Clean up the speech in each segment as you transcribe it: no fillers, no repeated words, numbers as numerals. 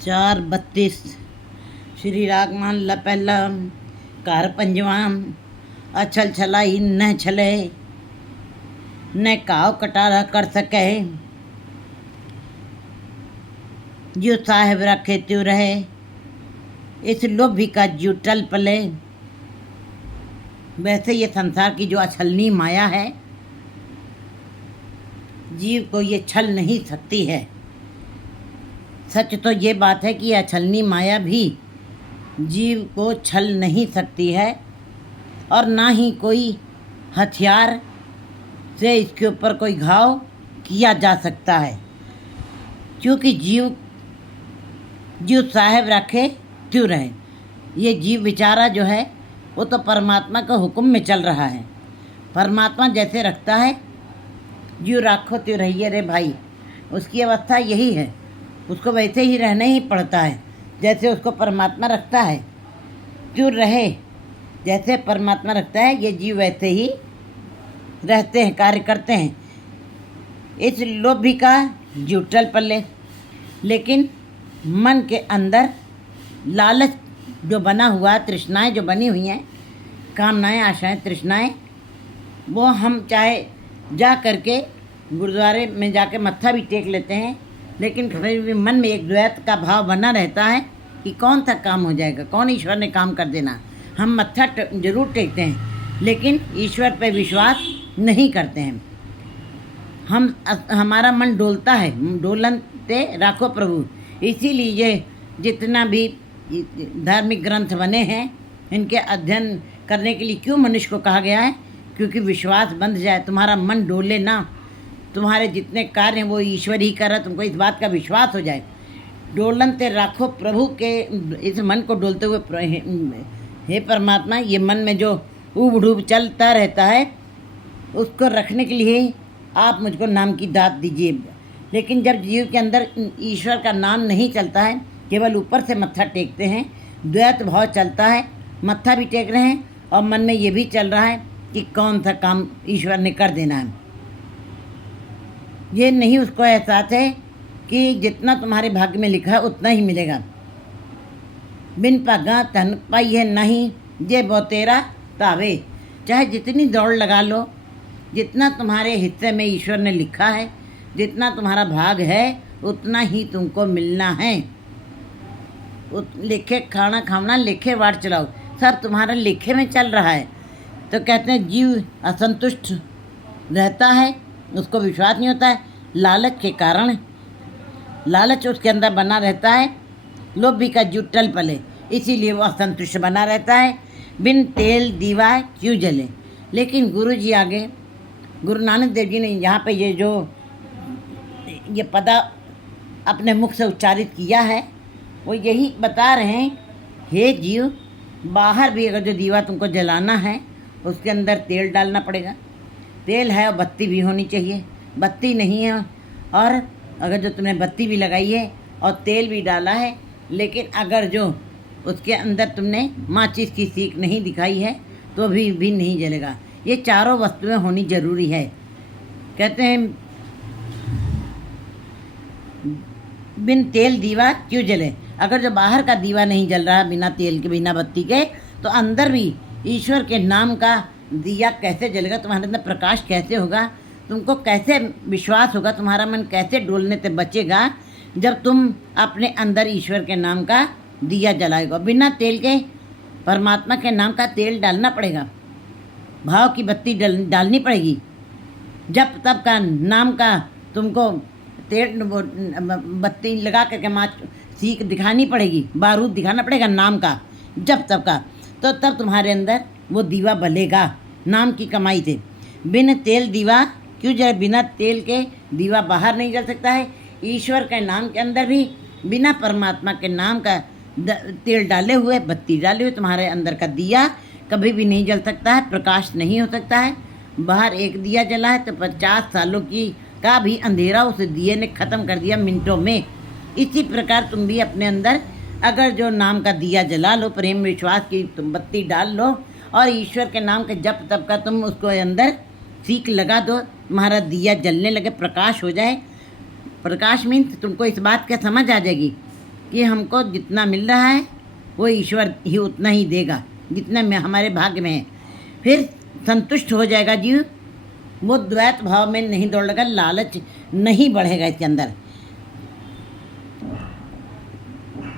4:32 श्री रागमान ला पहला कार पंजवाम अछल छलाई न छले न काव कटारा कर सके जो साहेब रखे त्यों रहे इस लोभी का जो टल पले। वैसे ये संसार की जो अछलनी माया है जीव को ये छल नहीं सकती है। सच तो ये बात है कि अछलनी माया भी जीव को छल नहीं सकती है और ना ही कोई हथियार से इसके ऊपर कोई घाव किया जा सकता है, क्योंकि जीव साहेब रखे त्यों रहे। ये जीव बेचारा जो है वो तो परमात्मा के हुक्म में चल रहा है। परमात्मा जैसे रखता है जीव राखो त्यों रहिए रे भाई, उसकी अवस्था यही है। उसको वैसे ही रहना ही पड़ता है जैसे उसको परमात्मा रखता है, त्यों रहे। जैसे परमात्मा रखता है ये जीव वैसे ही रहते हैं, कार्य करते हैं। इस लोभी का जीव टल पले, लेकिन मन के अंदर लालच जो बना हुआ, तृष्णाएं जो बनी हुई हैं, कामनाएं, आशाएं, तृष्णाएं, वो हम चाहे जा करके गुरुद्वारे में जाके मत्था भी टेक लेते हैं, लेकिन फिर भी मन में एक द्वैत का भाव बना रहता है कि कौन सा काम हो जाएगा, कौन ईश्वर ने काम कर देना। हम मत्था जरूर टेकते हैं लेकिन ईश्वर पर विश्वास नहीं करते हैं। हमारा मन डोलता है, डोलन ते राखो प्रभु। इसीलिए जितना भी धार्मिक ग्रंथ बने हैं इनके अध्ययन करने के लिए क्यों मनुष्य को कहा गया है, क्योंकि विश्वास बंध जाए, तुम्हारा मन डोले ना, तुम्हारे जितने कार्य हैं वो ईश्वर ही कर रहा, तुमको इस बात का विश्वास हो जाए। डोलन ते राखो प्रभु के इस मन को डोलते हुए, हे परमात्मा, ये मन में जो ऊब डूब चलता रहता है उसको रखने के लिए आप मुझको नाम की दात दीजिए। लेकिन जब जीव के अंदर ईश्वर का नाम नहीं चलता है, केवल ऊपर से मत्था टेकते हैं, द्वैत भाव चलता है, मत्था भी टेक रहे हैं और मन में ये भी चल रहा है कि कौन सा काम ईश्वर ने कर देना है। ये नहीं उसको एहसास है कि जितना तुम्हारे भाग्य में लिखा है उतना ही मिलेगा। बिन पगा तन पाई है नहीं जे वो तेरा तावे। चाहे जितनी दौड़ लगा लो, जितना तुम्हारे हिस्से में ईश्वर ने लिखा है, जितना तुम्हारा भाग है उतना ही तुमको मिलना है। लिखे खाना खाना, लिखे वाट चलाओ, सब तुम्हारा लिखे में चल रहा है। तो कहते हैं जीव असंतुष्ट रहता है, उसको विश्वास नहीं होता है, लालच के कारण। लालच उसके अंदर बना रहता है, लोभी का जीव टल पले, इसीलिए वो असंतुष्ट बना रहता है। बिन तेल दीवा क्यों जले। लेकिन गुरु जी आगे, गुरु नानक देव जी ने यहाँ पे ये पदा अपने मुख से उच्चारित किया है, वो यही बता रहे हैं, हे जीव, बाहर भी अगर जो दीवा तुमको जलाना है उसके अंदर तेल डालना पड़ेगा। तेल है और बत्ती भी होनी चाहिए। बत्ती नहीं है और अगर जो तुमने बत्ती भी लगाई है और तेल भी डाला है, लेकिन अगर जो उसके अंदर तुमने माचिस की सीख नहीं दिखाई है तो भी नहीं जलेगा। ये चारों वस्तुएं होनी जरूरी है। कहते हैं बिन तेल दीवा क्यों जले। अगर जो बाहर का दीवा नहीं जल रहा बिना तेल के, बिना बत्ती के, तो अंदर भी ईश्वर के नाम का दिया कैसे जलेगा, तुम्हारे अंदर प्रकाश कैसे होगा, तुमको कैसे विश्वास होगा, तुम्हारा मन कैसे डोलने से बचेगा जब तुम अपने अंदर ईश्वर के नाम का दिया जलाएगा। बिना तेल के परमात्मा के नाम का तेल डालना पड़ेगा, भाव की बत्ती डालनी पड़ेगी। जब तब का नाम का तुमको तेल बत्ती लगा करके सीख दिखानी पड़ेगी, बारूद दिखाना पड़ेगा नाम का, जब तब का, तो तब तुम्हारे अंदर वो दीवा बलेगा नाम की कमाई से। बिन तेल दीवा क्यों जले। बिना तेल के दीवा बाहर नहीं जल सकता है। ईश्वर के नाम के अंदर भी बिना परमात्मा के नाम का तेल डाले हुए, बत्ती डाले हुए तुम्हारे अंदर का दिया कभी भी नहीं जल सकता है, प्रकाश नहीं हो सकता है। बाहर एक दिया जला है तो 50 सालों का भी अंधेरा उस दिए ने ख़त्म कर दिया मिनटों में। इसी प्रकार तुम भी अपने अंदर अगर जो नाम का दिया जला लो, प्रेम विश्वास की तुम बत्ती डाल लो और ईश्वर के नाम के जप तप का तुम उसको अंदर सीख लगा दो, तुम्हारा दिया जलने लगे, प्रकाश हो जाए। प्रकाश मीन्स तुमको इस बात की समझ आ जाएगी कि हमको जितना मिल रहा है वो ईश्वर ही उतना ही देगा जितना में हमारे भाग्य में है। फिर संतुष्ट हो जाएगा जीव, वो द्वैत भाव में नहीं दौड़ेगा, लालच नहीं बढ़ेगा इसके अंदर।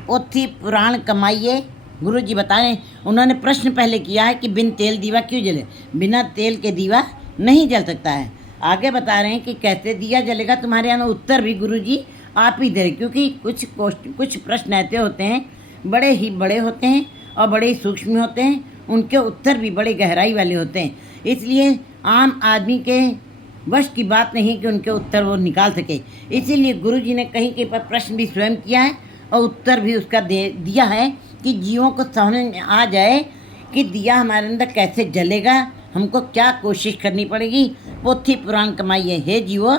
पोथी पुराण कमाइए, गुरु जी बता रहे, उन्होंने प्रश्न पहले किया है कि बिन तेल दीवा क्यों जले। बिना तेल के दीवा नहीं जल सकता है। आगे बता रहे हैं कि कैसे दिया जलेगा तुम्हारे यहाँ। उत्तर भी गुरु जी आप ही दे रहे, क्योंकि कुछ प्रश्न ऐसे होते हैं बड़े ही बड़े होते हैं और बड़े ही सूक्ष्म होते हैं, उनके उत्तर भी बड़े गहराई वाले होते हैं। इसलिए आम आदमी के वश की बात नहीं कि उनके उत्तर वो निकाल सके। इसीलिए गुरु जी ने कहीं कहीं पर प्रश्न भी स्वयं किया है और उत्तर भी उसका दिया है कि जीवों को समझ में आ जाए कि दिया हमारे अंदर कैसे जलेगा, हमको क्या कोशिश करनी पड़ेगी। पोथी पुराण कमाइए। हे जीवो,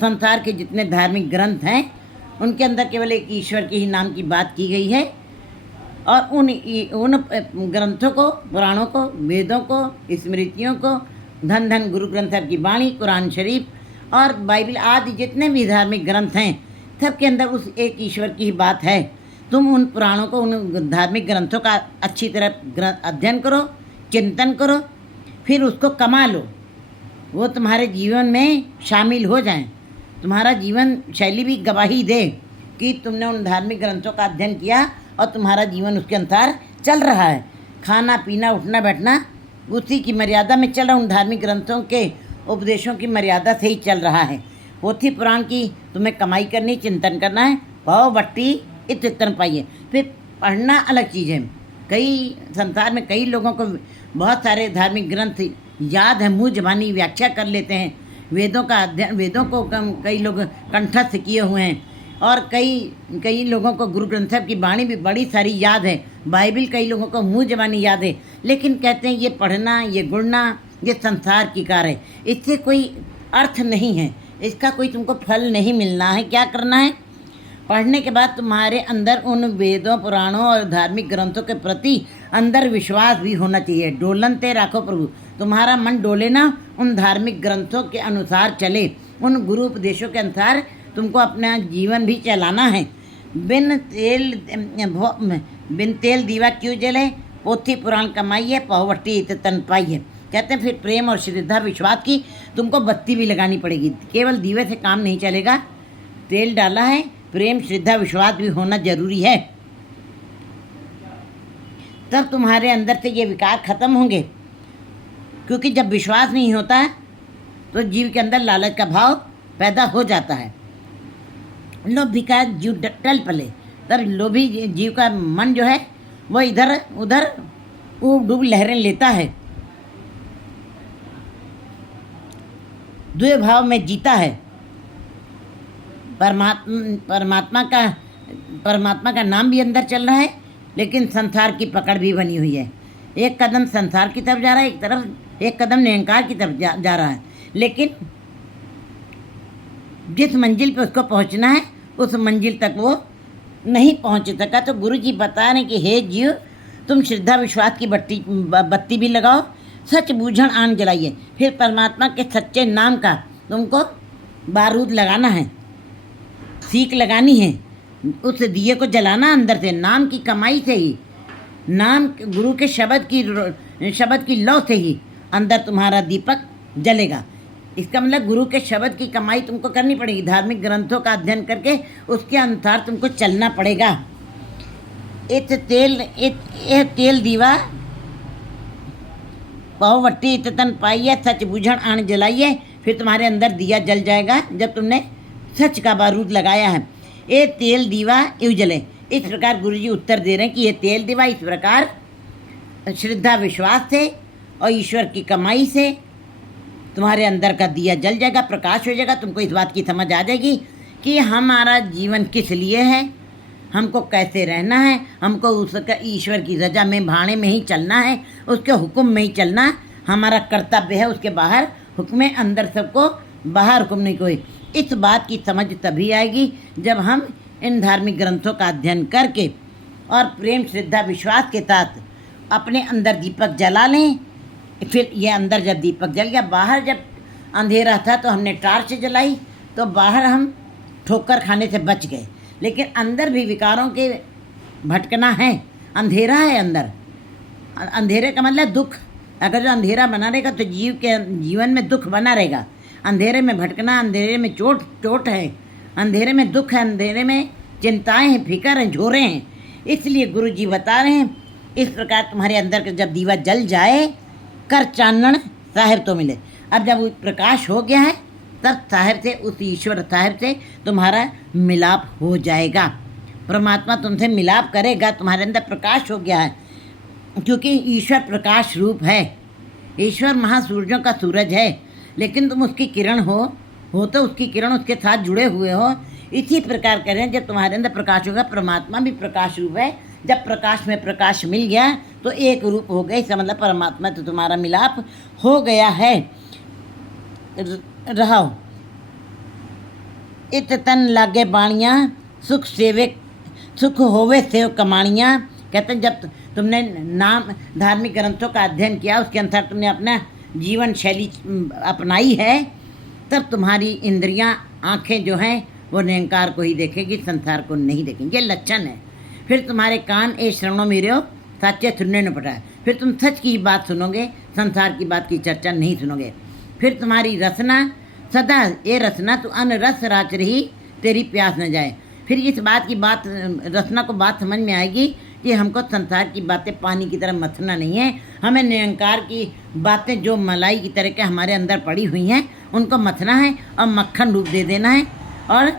संसार के जितने धार्मिक ग्रंथ हैं उनके अंदर केवल एक ईश्वर के ही नाम की बात की गई है, और उन ग्रंथों को, पुराणों को, वेदों को, स्मृतियों को, धन धन गुरु ग्रंथ साहब की वाणी, कुरान शरीफ और बाइबल आदि जितने भी धार्मिक ग्रंथ हैं, सबके अंदर उस एक ईश्वर की ही बात है। तुम उन पुराणों को, उन धार्मिक ग्रंथों का अच्छी तरह अध्ययन करो, चिंतन करो, फिर उसको कमा लो, वो तुम्हारे जीवन में शामिल हो जाएं। तुम्हारा जीवन शैली भी गवाही दे कि तुमने उन धार्मिक ग्रंथों का अध्ययन किया और तुम्हारा जीवन उसके अनुसार चल रहा है। खाना पीना उठना बैठना उसी की मर्यादा में चल रहा, उन धार्मिक ग्रंथों के उपदेशों की मर्यादा से ही चल रहा है। पोथी पुराण की तुम्हें कमाई करनी, चिंतन करना है। भाव बट्टी इतन पाइए। फिर पढ़ना अलग चीज़ है। कई संसार में कई लोगों को बहुत सारे धार्मिक ग्रंथ याद है, मुँह ज़बानी व्याख्या कर लेते हैं। वेदों का अध्ययन, वेदों को कई लोग कंठस्थ किए हुए हैं, और कई लोगों को गुरु ग्रंथ साहब की वाणी भी बड़ी सारी याद है। बाइबल कई लोगों को मुँह ज़बानी याद है, लेकिन कहते हैं ये पढ़ना, ये गुणना, ये संसार की कार है, इससे कोई अर्थ नहीं है, इसका कोई तुमको फल नहीं मिलना है। क्या करना है? पढ़ने के बाद तुम्हारे अंदर उन वेदों, पुराणों और धार्मिक ग्रंथों के प्रति अंदर विश्वास भी होना चाहिए। डोलनते राखो प्रभु, तुम्हारा मन डोले ना, उन धार्मिक ग्रंथों के अनुसार चले, उन गुरु उपदेशों के अनुसार तुमको अपना जीवन भी चलाना है। बिन तेल दीवा क्यों जले, पोथी पुराण कमाइए, पहुवट्टी तन पाइए। कहते हैं फिर प्रेम और श्रद्धा विश्वास की तुमको बत्ती भी लगानी पड़ेगी। केवल दीवे से काम नहीं चलेगा, तेल डाला है, प्रेम श्रद्धा विश्वास भी होना जरूरी है, तब तुम्हारे अंदर से ये विकार खत्म होंगे। क्योंकि जब विश्वास नहीं होता है तो जीव के अंदर लालच का भाव पैदा हो जाता है। लोभी का जीव टल पले, तब लोभी जीव का मन जो है वो इधर उधर ऊब डूब लहरें लेता है, द्वैभाव में जीता है। परमात्मा का नाम भी अंदर चल रहा है, लेकिन संसार की पकड़ भी बनी हुई है। एक कदम संसार की तरफ जा रहा है, एक कदम निरंकार की तरफ जा रहा है। लेकिन जिस मंजिल पे उसको पहुंचना है उस मंजिल तक वो नहीं पहुंच सका। तो गुरु जी बता रहे कि हे जीव, तुम श्रद्धा विश्वास की बत्ती भी लगाओ, सच बूझण आन जलाइए। फिर परमात्मा के सच्चे नाम का तुमको बारूद लगाना है, सीख लगानी है, उस दिए को जलाना अंदर से, नाम की कमाई से ही, नाम गुरु के शब्द की लौ से ही अंदर तुम्हारा दीपक जलेगा। इसका मतलब गुरु के शब्द की कमाई तुमको करनी पड़ेगी। धार्मिक ग्रंथों का अध्ययन करके उसके अनुसार तुमको चलना पड़ेगा। तेल दीवा पहुवट्टी तन पाइए, सच बूझण आन जलाइए। फिर तुम्हारे अंदर दिया जल जाएगा जब तुमने सच का बारूद लगाया है। ये तेल दीवा यूँ जले। इस प्रकार गुरुजी उत्तर दे रहे हैं कि ये तेल दीवा इस प्रकार श्रद्धा विश्वास से और ईश्वर की कमाई से तुम्हारे अंदर का दिया जल जाएगा, प्रकाश हो जाएगा। तुमको इस बात की समझ आ जाएगी कि हमारा जीवन किस लिए है, हमको कैसे रहना है, हमको उसका ईश्वर की रजा में, भाणे में ही चलना है, उसके हुक्म में ही चलना हमारा कर्तव्य है। उसके बाहर हुक्म है, अंदर सबको, बाहर हुक्म नहीं कोई। इस बात की समझ तभी आएगी जब हम इन धार्मिक ग्रंथों का अध्ययन करके और प्रेम श्रद्धा विश्वास के साथ अपने अंदर दीपक जला लें। फिर ये अंदर जब दीपक जल गया, बाहर जब अंधेरा था तो हमने टार्च जलाई, तो बाहर हम ठोकर खाने से बच गए। लेकिन अंदर भी विकारों के भटकना है, अंधेरा है अंदर। अंधेरे का मतलब दुख। अगर जो अंधेरा बना रहेगा तो जीवन में दुख बना रहेगा। अंधेरे में भटकना, अंधेरे में चोट है, अंधेरे में दुख है, अंधेरे में चिंताएं हैं, फिक्र हैं, झोरे हैं। इसलिए गुरु जी बता रहे हैं इस प्रकार तुम्हारे अंदर का जब दीवा जल जाए कर चानन साहिब तो मिले। अब जब प्रकाश हो गया है तब साहिब से, उस ईश्वर साहिब से तुम्हारा मिलाप हो जाएगा। परमात्मा तुमसे मिलाप करेगा, तुम्हारे अंदर प्रकाश हो गया है, क्योंकि ईश्वर प्रकाश रूप है। ईश्वर महासूरजों का सूरज है, लेकिन तुम उसकी किरण हो तो उसकी किरण उसके साथ जुड़े हुए हो। इसी प्रकार करें, जब तुम्हारे अंदर प्रकाश होगा, परमात्मा भी प्रकाश रूप है। जब प्रकाश में प्रकाश मिल गया तो एक रूप हो गए, इसका मतलब परमात्मा तो तुम्हारा मिलाप हो गया है। रहो इत तन लागे बाणियाँ सुख होवे सेव कमाणियाँ। कहते हैं जब तुमने नाम धार्मिक ग्रंथों का अध्ययन किया, उसके अनुसार तुमने अपना जीवन शैली अपनाई है, तब तुम्हारी इंद्रियां, आँखें जो हैं वो निरंकार को ही देखेगी, संसार को नहीं देखेंगी। ये लक्षण है। फिर तुम्हारे कान ए श्रवणों मेरे सच्चे सुनने न पटा। फिर तुम सच की बात सुनोगे, संसार की बात की चर्चा नहीं सुनोगे। फिर तुम्हारी रसना सदा ये रसना तो अन रस राच रही तेरी प्यास न जाए। फिर इस बात रसना को बात समझ में आएगी कि हमको संसार की बातें पानी की तरह मथना नहीं है। हमें निरंकार की बातें जो मलाई की तरह के हमारे अंदर पड़ी हुई हैं उनको मथना है और मक्खन रूप दे देना है, और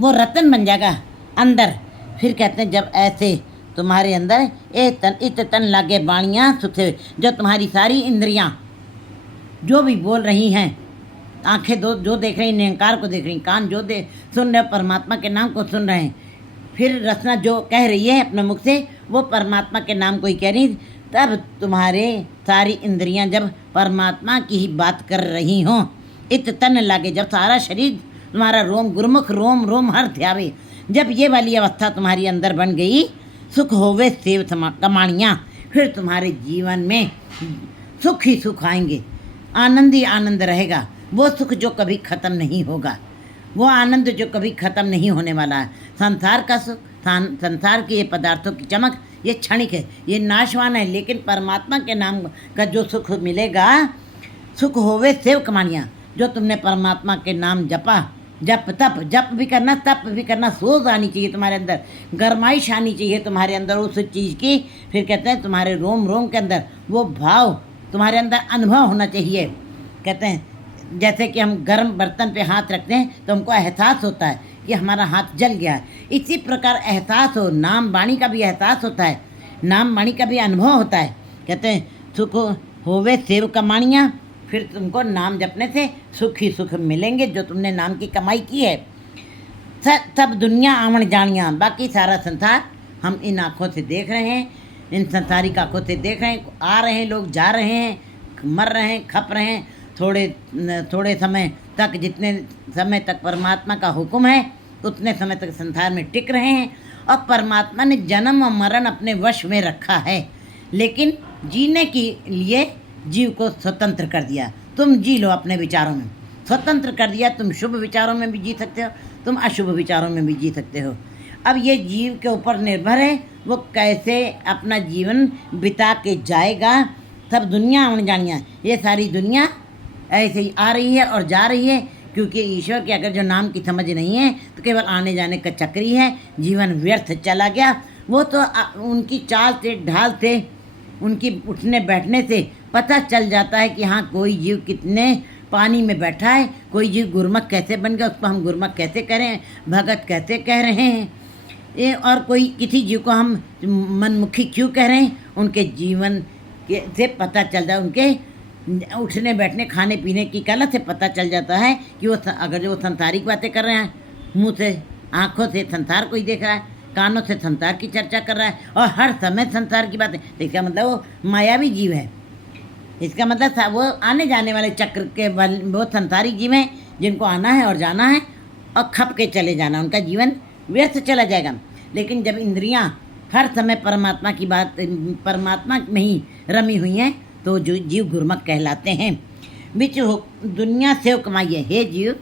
वो रतन बन जाएगा अंदर। फिर कहते हैं जब ऐसे तुम्हारे अंदर इत तन लागे बाणियाँ सुख से, जो तुम्हारी सारी इंद्रियाँ जो भी बोल रही हैं, आंखें जो देख रही निरंकार को देख रही, कान जो सुन रहे परमात्मा के नाम को सुन रहे हैं, फिर रचना जो कह रही है अपने मुख से वो परमात्मा के नाम को ही कह रही, तब तुम्हारे सारी इंद्रियां जब परमात्मा की ही बात कर रही हों, इत तन लागे, जब सारा शरीर तुम्हारा रोम गुरुमुख रोम रोम हर ध्यावे, जब ये वाली अवस्था तुम्हारी अंदर बन गई, सुख होवे सेव कमाणियाँ, फिर तुम्हारे जीवन में सुख ही सुख आएंगे, आनंद ही आनंद रहेगा। वो सुख जो कभी ख़त्म नहीं होगा, वो आनंद जो कभी ख़त्म नहीं होने वाला है। संसार का सुख, संसार के ये पदार्थों की चमक ये क्षणिक है, ये नाशवान है, लेकिन परमात्मा के नाम का जो सुख मिलेगा, सुख होवे सेव कमानियाँ, जो तुमने परमात्मा के नाम जपा, जप भी करना, तप भी करना, सोच आनी चाहिए तुम्हारे अंदर, गरमाइश आनी चाहिए तुम्हारे अंदर उस चीज़ की। फिर कहते हैं तुम्हारे रोम रोम के अंदर वो भाव, तुम्हारे अंदर अनुभव होना चाहिए। कहते हैं जैसे कि हम गर्म बर्तन पे हाथ रखते हैं तो हमको एहसास होता है कि हमारा हाथ जल गया है, इसी प्रकार एहसास हो, नाम वाणी का भी एहसास होता है, नाम वाणी का भी अनुभव होता है। कहते हैं सुख होवे सेव कमाणियाँ, फिर तुमको नाम जपने से सुख ही सुख मिलेंगे जो तुमने नाम की कमाई की है। सब दुनिया आवण जानियाँ, बाकी सारा संसार हम इन आँखों से देख रहे हैं, इन संसारिक आँखों से देख रहे हैं। आ रहे हैं लोग, जा रहे हैं, मर रहे हैं, खप रहे हैं, थोड़े समय तक, जितने समय तक परमात्मा का हुक्म है उतने समय तक संसार में टिक रहे हैं। और परमात्मा ने जन्म और मरण अपने वश में रखा है, लेकिन जीने के लिए जीव को स्वतंत्र कर दिया। तुम जी लो अपने विचारों में, स्वतंत्र कर दिया। तुम शुभ विचारों में भी जी सकते हो, तुम अशुभ विचारों में भी जी सकते हो। अब ये जीव के ऊपर निर्भर है वो कैसे अपना जीवन बिता के जाएगा। सब दुनिया आने जानिया, ये सारी दुनिया ऐसे ही आ रही है और जा रही है, क्योंकि ईश्वर के अगर जो नाम की समझ नहीं है तो केवल आने जाने का चक्र ही है, जीवन व्यर्थ चला गया। वो तो उनकी चाल से, ढाल से, उनकी उठने बैठने से पता चल जाता है कि हाँ कोई जीव कितने पानी में बैठा है, कोई जीव गुरमुख कैसे बन गया, उसको हम गुरमुख कैसे करें, भगत कैसे कह रहे हैं ये, और कोई किसी जीव को हम मनमुखी क्यों कह रहे हैं, उनके जीवन के से पता चल जाए, उनके उठने बैठने खाने पीने की कला से पता चल जाता है कि वो अगर जो संसारिक बातें कर रहे हैं, मुँह से आँखों से संसार को ही देख रहा है, कानों से संसार की चर्चा कर रहा है और हर समय संसार की बातें, तो इसका मतलब वो मायावी जीव है। इसका मतलब वो आने जाने वाले चक्र के वो संसारिक जीव हैं जिनको आना है और जाना है और खप के चले जाना, उनका जीवन व्यर्थ चला जाएगा। लेकिन जब इंद्रियां हर समय परमात्मा की बात, परमात्मा में ही रमी हुई हैं, तो जो जीव गुरमुख कहलाते हैं। दुनिया से कमाइए, हे जीव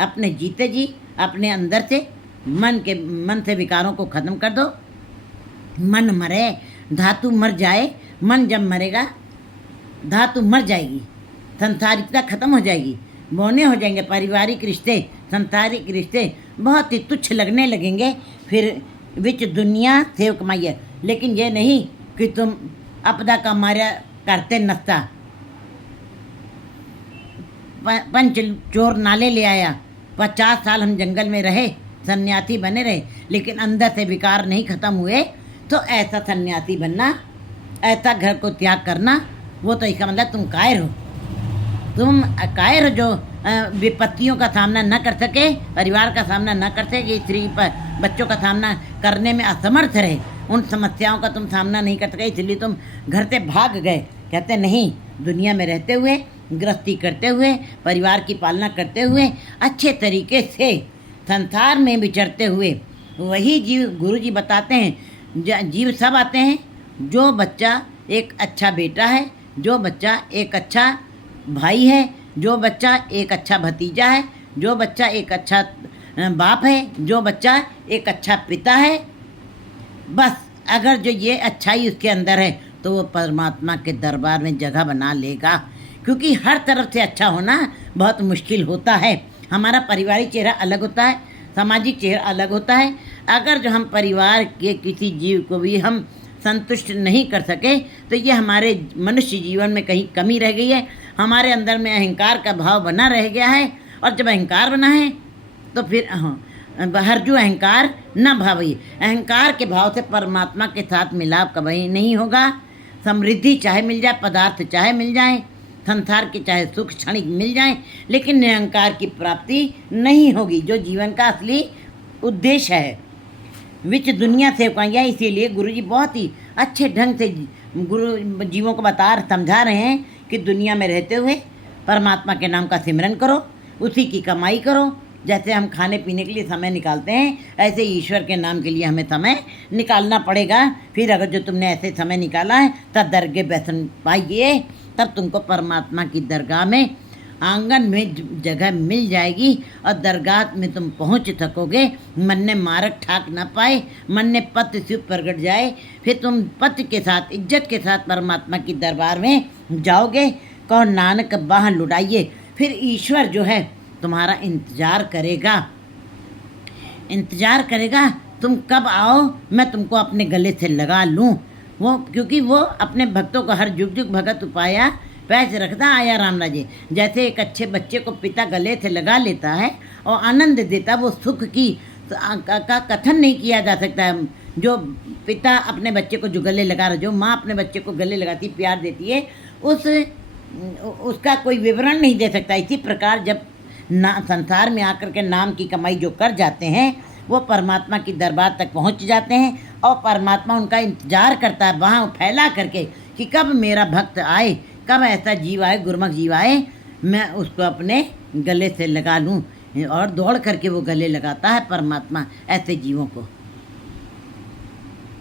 अपने जीते जी अपने अंदर से मन से विकारों को खत्म कर दो। मन मरे, धातु मर जाए। मन जब मरेगा धातु मर जाएगी, संसारिकता खत्म हो जाएगी, बौने हो जाएंगे। पारिवारिक रिश्ते, संसारिक रिश्ते बहुत ही तुच्छ लगने लगेंगे। फिर विच दुनिया सेव कमाइए। लेकिन ये नहीं कि तुम अपदा का मार्या करते नस्ता, पंच चोर नाले ले आया, 50 साल हम जंगल में रहे, सन्यासी बने रहे, लेकिन अंदर से विकार नहीं खत्म हुए, तो ऐसा सन्यासी बनना, ऐसा घर को त्याग करना, वो तो इसका मतलब तुम कायर हो। तुम कायर जो विपत्तियों का सामना न कर सके, परिवार का सामना न कर सके, स्त्री पर बच्चों का सामना करने में असमर्थ रहे, उन समस्याओं का तुम सामना नहीं कर सके, इसलिए तुम घर से भाग गए। कहते नहीं, दुनिया में रहते हुए, गृहस्थी करते हुए, परिवार की पालना करते हुए, अच्छे तरीके से संसार में विचरते हुए, वही जीव, गुरु जी बताते हैं, जीव सब आते हैं। जो बच्चा एक अच्छा बेटा है, जो बच्चा एक अच्छा भाई है, जो बच्चा एक अच्छा भतीजा है, जो बच्चा एक अच्छा बाप है, जो बच्चा एक अच्छा पिता है, बस अगर जो ये अच्छाई उसके अंदर है तो वो परमात्मा के दरबार में जगह बना लेगा। क्योंकि हर तरफ से अच्छा होना बहुत मुश्किल होता है। हमारा पारिवारिक चेहरा अलग होता है, सामाजिक चेहरा अलग होता है। अगर जो हम परिवार के किसी जीव को भी हम संतुष्ट नहीं कर सके तो ये हमारे मनुष्य जीवन में कहीं कमी रह गई है। हमारे अंदर में अहंकार का भाव बना रह गया है, और जब अहंकार बना है तो फिर हरजू अहंकार न भावी। अहंकार के भाव से परमात्मा के साथ मिलाप कभी नहीं होगा। समृद्धि चाहे मिल जाए, पदार्थ चाहे मिल जाए, संसार के चाहे सुख क्षणिक मिल जाए, लेकिन निरंकार की प्राप्ति नहीं होगी, जो जीवन का असली उद्देश्य है। विच दुनिया से कहिए। इसीलिए गुरु जी बहुत ही अच्छे ढंग से गुरु जीवों को समझा रहे हैं कि दुनिया में रहते हुए परमात्मा के नाम का सिमरन करो, उसी की कमाई करो। जैसे हम खाने पीने के लिए समय निकालते हैं, ऐसे ईश्वर के नाम के लिए हमें समय निकालना पड़ेगा। फिर अगर जो तुमने ऐसे समय निकाला है तब दरगाह बैठन पाइए, तब तुमको परमात्मा की दरगाह में आंगन में जगह मिल जाएगी और दरगाह में तुम पहुंच सकोगे। मन ने मारक ठाक न पाए, मन ने पत शिव प्रगट जाए, फिर तुम पत के साथ, इज्जत के साथ परमात्मा की दरबार में जाओगे। कहो नानक बाह लुटाइए, फिर ईश्वर जो है तुम्हारा इंतज़ार करेगा, इंतज़ार करेगा तुम कब आओ, मैं तुमको अपने गले से लगा लूँ। वो क्योंकि वो अपने भक्तों को हर जुग जुग भगत उपाया पैच रखता आया राम राजे। जैसे एक अच्छे बच्चे को पिता गले से लगा लेता है और आनंद देता, वो सुख की का कथन नहीं किया जा सकता है। जो पिता अपने बच्चे को जो गले लगा रहा, जो माँ अपने बच्चे को गले लगाती, प्यार देती है, उसका कोई विवरण नहीं दे सकता। इसी प्रकार जब संसार में आकर के नाम की कमाई जो कर जाते हैं, वो परमात्मा की दरबार तक पहुंच जाते हैं और परमात्मा उनका इंतजार करता है वहाँ फैला करके कि कब मेरा भक्त आए, कब ऐसा जीव आए, गुरमुख जीव आए, मैं उसको अपने गले से लगा लूँ। और दौड़ करके वो गले लगाता है परमात्मा ऐसे जीवों को।